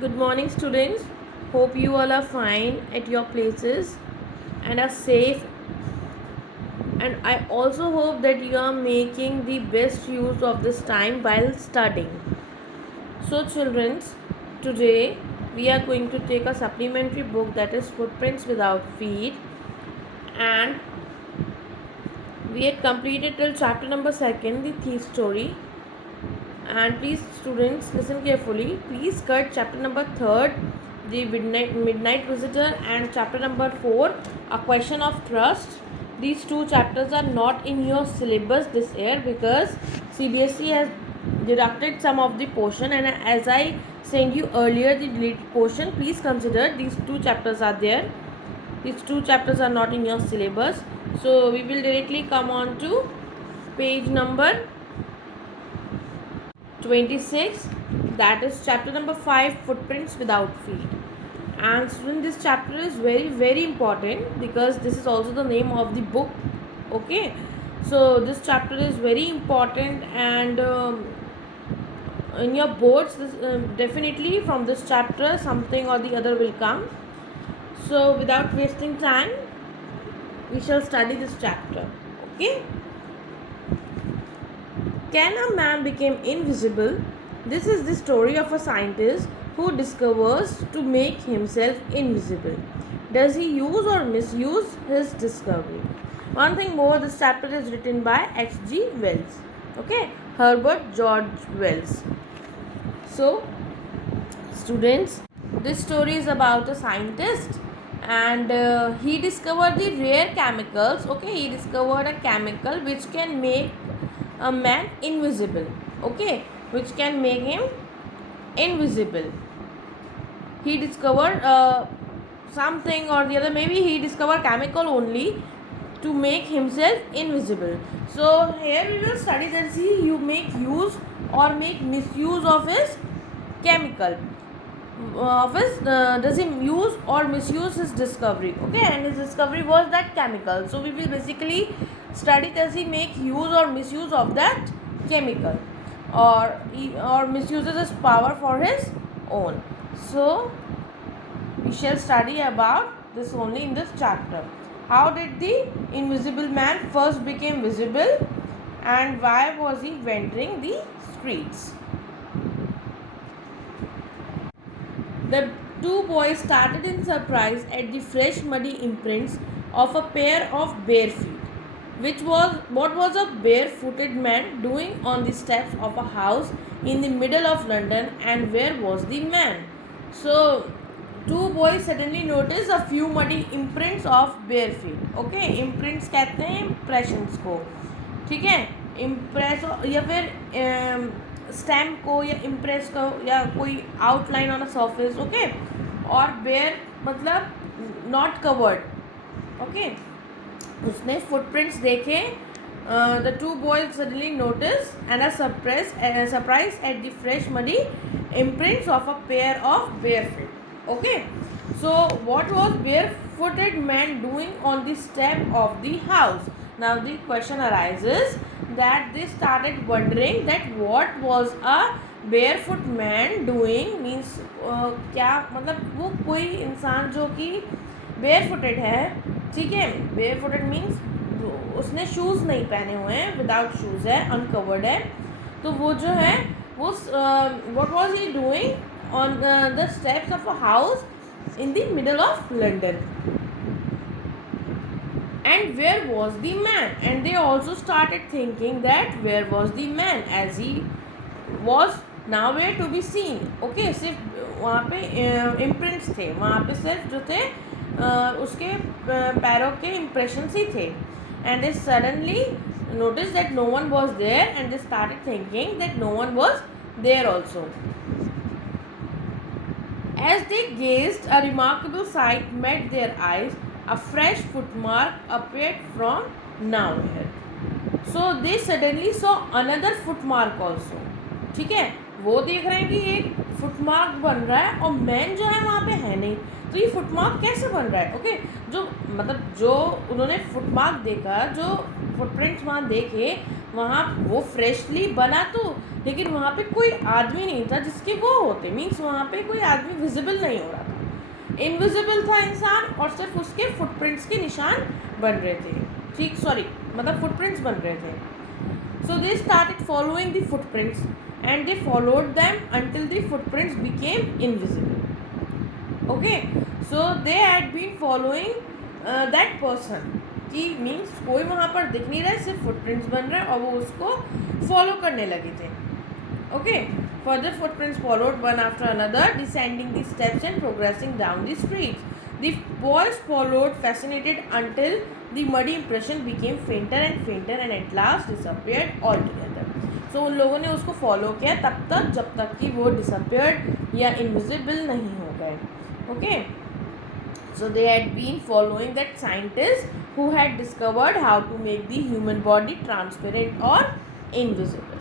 Good morning, students. Hope you all are fine at your places and are safe. And I also hope that you are making the best use of this time while studying. So, children, today we are going to take a supplementary book that is Footprints Without Feet, and we had completed till chapter number 2, the thief story. And please, students, listen carefully. Please cut chapter number 3, the midnight visitor, and chapter number 4, a question of trust. These two chapters are not in your syllabus this year because CBSE has deducted some of the portion, and as I sent you earlier the deleted portion, please consider these two chapters are there. These two chapters are not in your syllabus. So we will directly come on to page number 26, that is chapter number 5, Footprints Without Feet. And student, this chapter is very important because this is also the name of the book. Okay, so this chapter is very important, and in your boards this, definitely from this chapter something or the other will come. So without wasting time, we shall study this chapter. Okay, can a man become invisible? This is the story of a scientist who discovers to make himself invisible. Does he use or misuse his discovery? One thing more, this chapter is written by H.G. Wells. Okay, Herbert George Wells. So, students, this story is about a scientist, and he discovered the rare chemicals. Okay, he discovered a chemical which can make a man invisible. Okay, which can make him invisible. He discovered something or the other, maybe he discovered chemical only to make himself invisible. So here we will study that he make use or make misuse of his chemical of his does he use or misuse his discovery. Okay, and his discovery was that chemical. So we will basically study does he make use or misuse of that chemical, or misuses his power for his own. So we shall study about this only in this chapter. How did the invisible man first became visible, and why was he wandering the streets? The two boys started in surprise at the fresh muddy imprints of a pair of bare feet. What was a barefooted man doing on the steps of a house in the middle of London, and where was the man? So two boys suddenly noticed a few muddy imprints of bare feet. Okay, imprints कहते हैं impressions को, ठीक है, impress या फिर stamp को या impress को या कोई outline on a surface. Okay, और बेयर मतलब नॉट कवर्ड. ओके, उसने फुटप्रिंट्स देखे. The two boys suddenly notice and are surprise at the fresh muddy imprints of a pair of bare feet. Okay, so what was barefooted man doing on the step of the house? Now the question arises that they started wondering that what was a barefoot man doing, means क्या मतलब वो कोई इंसान जो कि barefooted है, ठीक है, barefooted means उसने शूज़ नहीं पहने हुए हैं, विदाउट शूज़ है, अनकवर्ड है. तो वो जो है वो what was he doing on the steps of a house in the middle of London, and where was the man? And they also started thinking that where was the man, as he was nowhere to be seen. Okay, सिर्फ वहाँ पे imprints थे, वहाँ पे सिर्फ जो थे उसके पैरों के impressions ही थे. And they suddenly noticed that no one was there, and they started thinking that no one was there also. As they gazed, a remarkable sight met their eyes. A fresh footmark appeared from nowhere. So they suddenly saw another footmark also. ठीक है, वो देख रहे हैं कि एक footmark बन रहा है और मैन जो है वहाँ पे है नहीं, तो ये फुटमार्क कैसे बन रहा है? ओके, जो मतलब जो उन्होंने फुटमार्क देखा, जो फुटप्रिंट्स वहाँ देखे, वहाँ वो फ्रेशली बना तो, लेकिन वहाँ पे कोई आदमी नहीं था जिसके वो होते, मीन्स वहाँ पे कोई आदमी विजिबल नहीं हो रहा था, इनविजिबल था इंसान, और सिर्फ उसके फुटप्रिंट्स के निशान बन रहे थे, ठीक, सॉरी, मतलब फुटप्रिंट्स बन रहे थे. So they started following the footprints and they followed them until the footprints became invisible. Okay, so they had been following that person, कि मीन्स कोई वहाँ पर दिख नहीं रहा है, सिर्फ फुटप्रिंट्स बन रहा है और वो उसको फॉलो करने लगे थे. Okay, further footprints followed one after another, descending the steps and progressing down the streets. The boys followed, fascinated, until the muddy impression became fainter and fainter and at last disappeared altogether. So उन लोगों ने उसको follow किया तब तक जब तक कि वो डिसअपियर्ड या इनविजिबल नहीं हो गए. Okay, so they had been following that scientist who had discovered how to make the human body transparent or invisible.